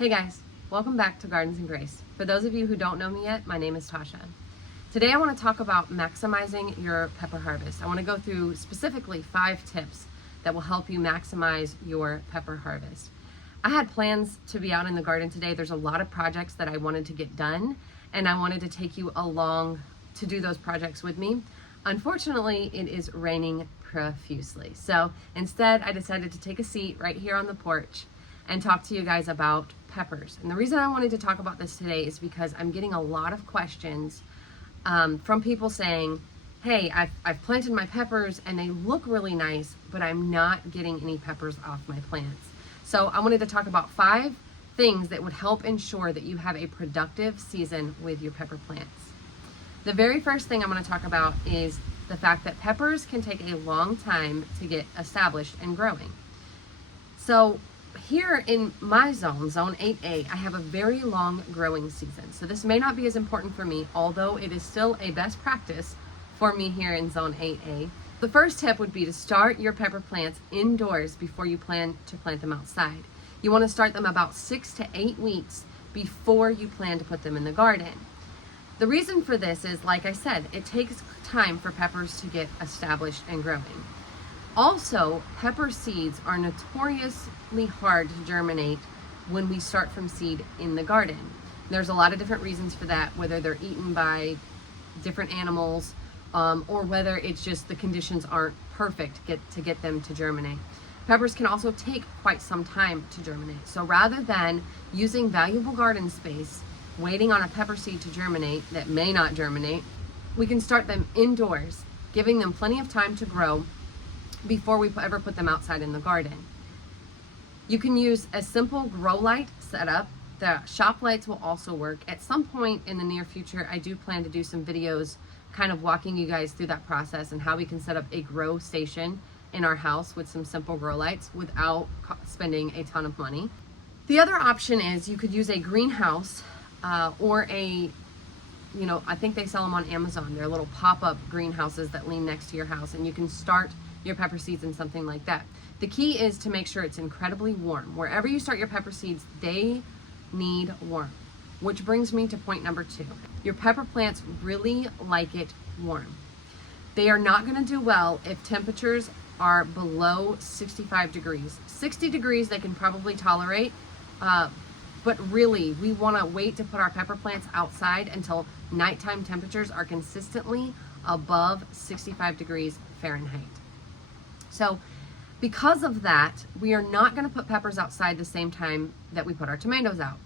Hey guys, welcome back to Gardens and Grace. For those of you who don't know me yet, my name is Tasha. Today I want to talk about maximizing your pepper harvest. I want to go through specifically 5 tips that will help you maximize your pepper harvest. I had plans to be out in the garden today. There's a lot of projects that I wanted to get done, and I wanted to take you along to do those projects with me. Unfortunately, it is raining profusely. So instead, I decided to take a seat right here on the porch and talk to you guys about peppers. And the reason I wanted to talk about this today is because I'm getting a lot of questions from people saying, hey, I've planted my peppers and they look really nice, but I'm not getting any peppers off my plants. So I wanted to talk about 5 things that would help ensure that you have a productive season with your pepper plants. The very first thing I'm going to talk about is the fact that peppers can take a long time to get established and growing. So here in my zone, zone 8A, I have a very long growing season. So this may not be as important for me, although it is still a best practice for me here in zone 8A. The first tip would be to start your pepper plants indoors before you plan to plant them outside. You want to start them about 6 to 8 weeks before you plan to put them in the garden. The reason for this is, like I said, it takes time for peppers to get established and growing. Also, pepper seeds are notoriously hard to germinate when we start from seed in the garden. There's a lot of different reasons for that, whether they're eaten by different animals or whether it's just the conditions aren't perfect to get them to germinate. Peppers can also take quite some time to germinate. So rather than using valuable garden space, waiting on a pepper seed to germinate that may not germinate, we can start them indoors, giving them plenty of time to grow before we ever put them outside in the garden. You can use a simple grow light setup. The shop lights will also work. At some point in the near future, I do plan to do some videos kind of walking you guys through that process and how we can set up a grow station in our house with some simple grow lights without spending a ton of money. The other option is you could use a greenhouse or I think they sell them on Amazon. They're little pop-up greenhouses that lean next to your house, and you can start your pepper seeds in something like that. The key is to make sure it's incredibly warm. Wherever you start your pepper seeds, they need warmth, which brings me to point number 2. Your pepper plants really like it warm. They are not going to do well if temperatures are below 65 degrees. 60 degrees they can probably tolerate, but really we want to wait to put our pepper plants outside until nighttime temperatures are consistently above 65 degrees Fahrenheit. So because of that, we are not going to put peppers outside the same time that we put our tomatoes out.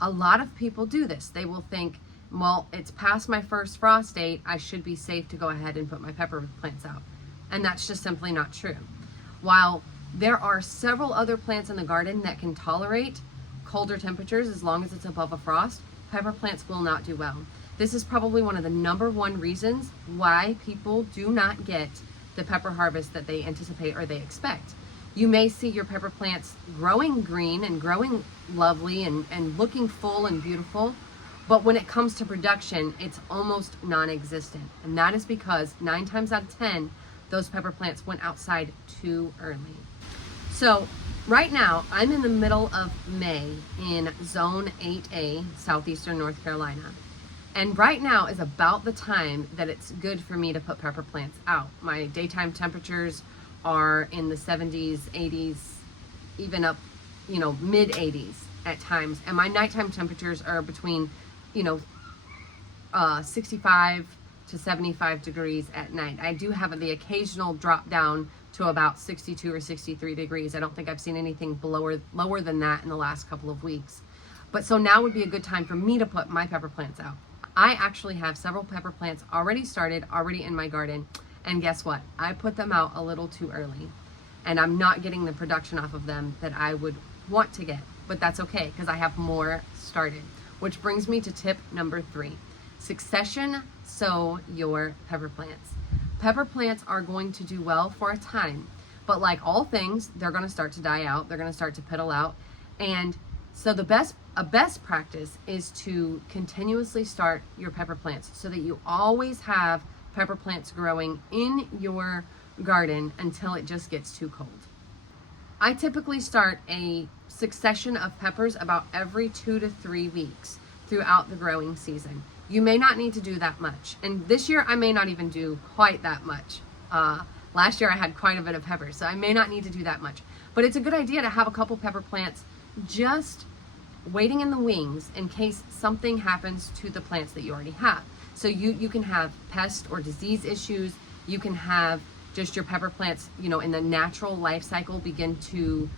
A lot of people do this. They will think, well, it's past my first frost date, I should be safe to go ahead and put my pepper plants out. And that's just simply not true. While there are several other plants in the garden that can tolerate colder temperatures as long as it's above a frost, pepper plants will not do well. This is probably one of the number 1 reasons why people do not get the pepper harvest that they anticipate or they expect. You may see your pepper plants growing green and growing lovely and looking full and beautiful, but when it comes to production, it's almost non-existent. And that is because 9 times out of 10, those pepper plants went outside too early. So right now, I'm in the middle of May in zone 8A, southeastern North Carolina. And right now is about the time that it's good for me to put pepper plants out. My daytime temperatures are in the 70s, 80s, even up, mid 80s at times. And my nighttime temperatures are between, 65 to 75 degrees at night. I do have the occasional drop down to about 62 or 63 degrees. I don't think I've seen anything lower than that in the last couple of weeks. But so now would be a good time for me to put my pepper plants out. I actually have several pepper plants already started, already in my garden. And guess what? I put them out a little too early. And I'm not getting the production off of them that I would want to get. But that's okay, because I have more started. Which brings me to tip number 3. Succession sow your pepper plants. Pepper plants are going to do well for a time. But like all things, they're going to start to die out. They're going to start to piddle out. And so a best practice is to continuously start your pepper plants so that you always have pepper plants growing in your garden until it just gets too cold. I typically start a succession of peppers about every 2 to 3 weeks throughout the growing season. You may not need to do that much. And this year I may not even do quite that much. Last year I had quite a bit of peppers, so I may not need to do that much. But it's a good idea to have a couple pepper plants just waiting in the wings in case something happens to the plants that you already have. So you can have pest or disease issues. You can have just your pepper plants, in the natural life cycle begin to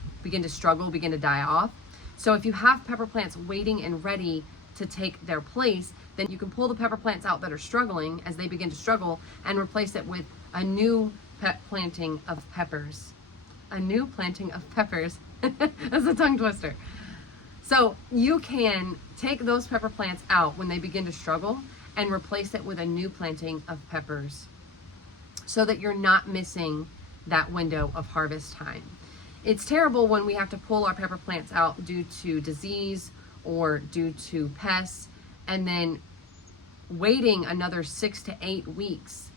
struggle, begin to die off. So if you have pepper plants waiting and ready to take their place, then you can pull the pepper plants out that are struggling as they begin to struggle and replace it with a new planting of peppers. A new planting of peppers. That's a tongue twister. So you can take those pepper plants out when they begin to struggle and replace it with a new planting of peppers so that you're not missing that window of harvest time. It's terrible when we have to pull our pepper plants out due to disease or due to pests and then waiting another 6 to 8 weeks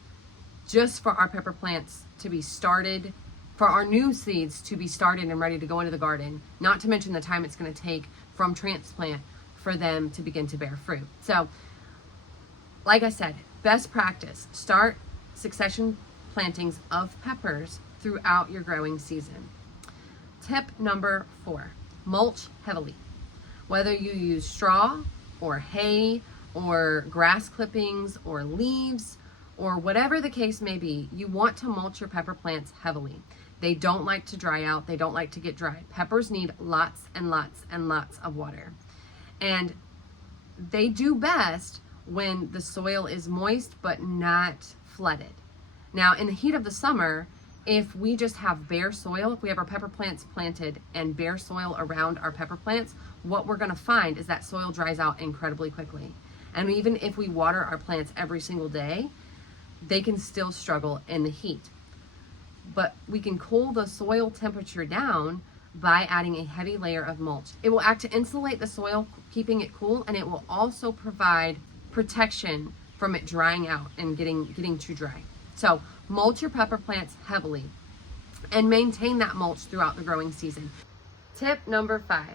just for our pepper plants to be started, for our new seeds to be started and ready to go into the garden, not to mention the time it's going to take from transplant for them to begin to bear fruit. So, like I said, best practice, start succession plantings of peppers throughout your growing season. Tip number 4, mulch heavily. Whether you use straw or hay or grass clippings or leaves or whatever the case may be, you want to mulch your pepper plants heavily. They don't like to dry out. They don't like to get dry. Peppers need lots and lots and lots of water. And they do best when the soil is moist but not flooded. Now, in the heat of the summer, if we just have bare soil, if we have our pepper plants planted and bare soil around our pepper plants, what we're going to find is that soil dries out incredibly quickly. And even if we water our plants every single day, they can still struggle in the heat. But we can cool the soil temperature down by adding a heavy layer of mulch. It will act to insulate the soil, keeping it cool, and it will also provide protection from it drying out and getting too dry. So mulch your pepper plants heavily and maintain that mulch throughout the growing season. Tip number 5,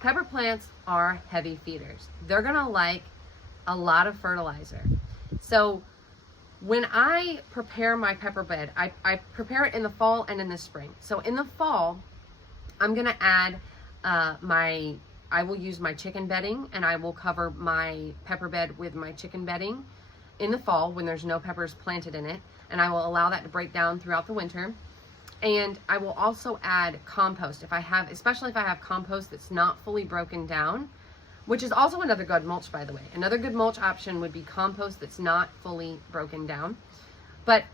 pepper plants are heavy feeders. They're gonna like a lot of fertilizer. So when I prepare my pepper bed, I prepare it in the fall and in the spring. So in the fall, I'm gonna add I will use my chicken bedding, and I will cover my pepper bed with my chicken bedding in the fall when there's no peppers planted in it, and I will allow that to break down throughout the winter. And I will also add compost especially if I have compost that's not fully broken down, which is also another good mulch, by the way. Another good mulch option would be compost that's not fully broken down. But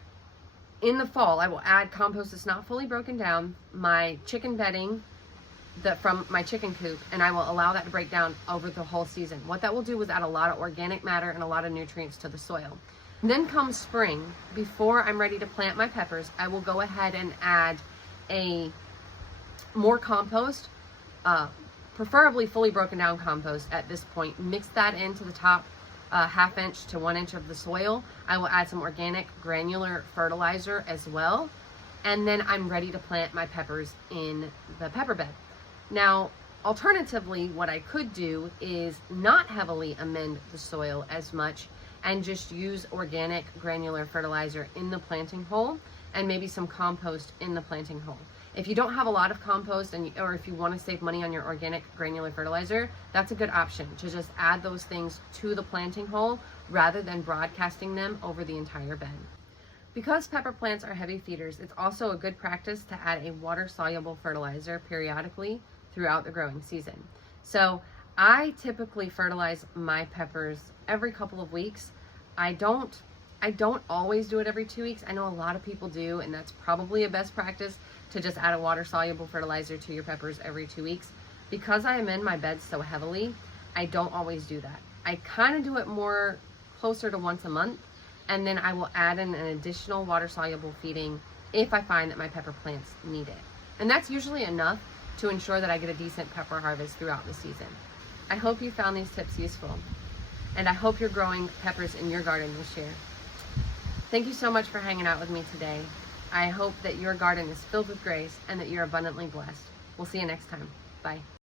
in the fall, I will add compost that's not fully broken down, my chicken bedding from my chicken coop, and I will allow that to break down over the whole season. What that will do is add a lot of organic matter and a lot of nutrients to the soil. And then come spring, before I'm ready to plant my peppers, I will go ahead and add more compost, preferably fully broken down compost at this point. Mix that into the top ½ inch to 1 inch of the soil. I will add some organic granular fertilizer as well. And then I'm ready to plant my peppers in the pepper bed. Now, alternatively, what I could do is not heavily amend the soil as much and just use organic granular fertilizer in the planting hole and maybe some compost in the planting hole. If you don't have a lot of compost or if you want to save money on your organic granular fertilizer, that's a good option to just add those things to the planting hole rather than broadcasting them over the entire bed. Because pepper plants are heavy feeders, it's also a good practice to add a water-soluble fertilizer periodically throughout the growing season. So I typically fertilize my peppers every couple of weeks. I don't always do it every 2 weeks. I know a lot of people do, and that's probably a best practice to just add a water-soluble fertilizer to your peppers every 2 weeks. Because I amend my beds so heavily, I don't always do that. I kind of do it more closer to once a month, and then I will add in an additional water-soluble feeding if I find that my pepper plants need it. And that's usually enough to ensure that I get a decent pepper harvest throughout the season. I hope you found these tips useful, and I hope you're growing peppers in your garden this year. Thank you so much for hanging out with me today. I hope that your garden is filled with grace and that you're abundantly blessed. We'll see you next time. Bye.